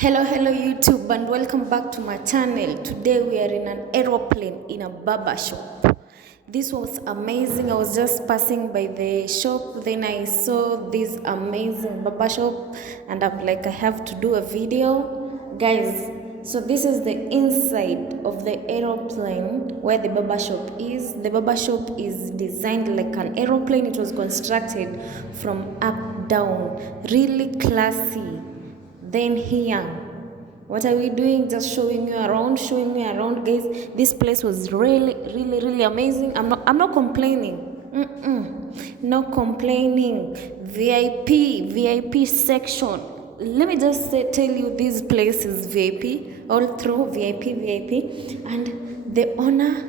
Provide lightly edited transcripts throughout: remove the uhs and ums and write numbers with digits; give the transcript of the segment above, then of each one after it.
Hello YouTube, and welcome back to my channel. Today we are in an aeroplane in a barbershop. This was amazing. I was just passing by the shop, then I saw this amazing barbershop and I'm like, I have to do a video. Guys, so this is the inside of the aeroplane where the barbershop is. The barbershop is designed like an aeroplane. It was constructed from up down. Really classy. Then here, what are we doing? Just showing you around, guys. This place was really amazing. I'm not complaining. No complaining. VIP section. Let me just tell you, this place is VIP, all through VIP, and the owner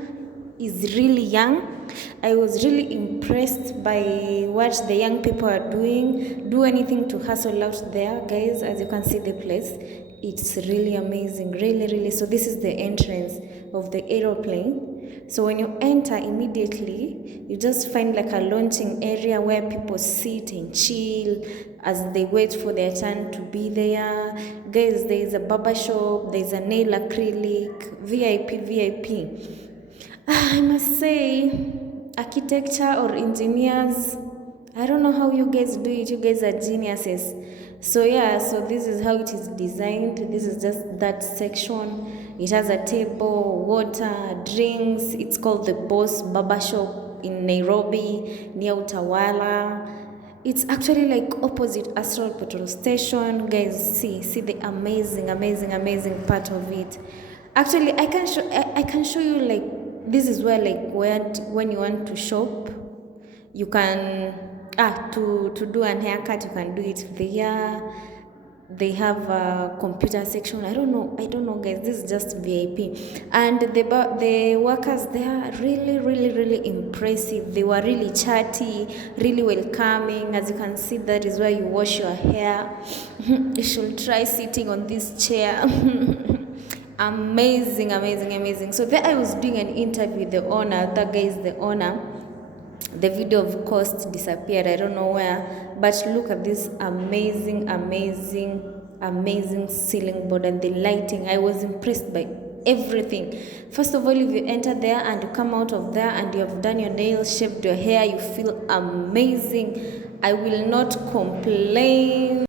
is really young. I was really impressed by what the young people are doing. Do anything to hustle out there, guys. As you can see, the place, it's really amazing, really. So this is the entrance of the aeroplane. So when you enter, immediately you just find like a launching area where people sit and chill as they wait for their turn to be there. Guys, there is a barber shop, there is a nail acrylic, VIP. I must say, architecture or engineers, I don't know how you guys do it. You guys are geniuses. So yeah, so this is how it is designed. This is just that section. It has a table, water, drinks. It's called the Boss Barbershop in Nairobi, near Utawala. It's actually like opposite Astral Petrol Station. Guys, see the amazing part of it. Actually, I can show you, like, this is where, like, when you want to shop, you can to do an haircut, you can do it there. They have a computer section. I don't know, guys. This is just VIP, and the workers there are really impressive. They were really chatty, really welcoming. As you can see, that is where you wash your hair. You should try sitting on this chair. Amazing. So there I was doing an interview with the owner. That guy is the owner. The video, of course, disappeared. I don't know where, but look at this amazing ceiling board and the lighting. I was impressed by everything. First of all, if you enter there and you come out of there and you have done your nails, shaved your hair, you feel amazing. I will not complain.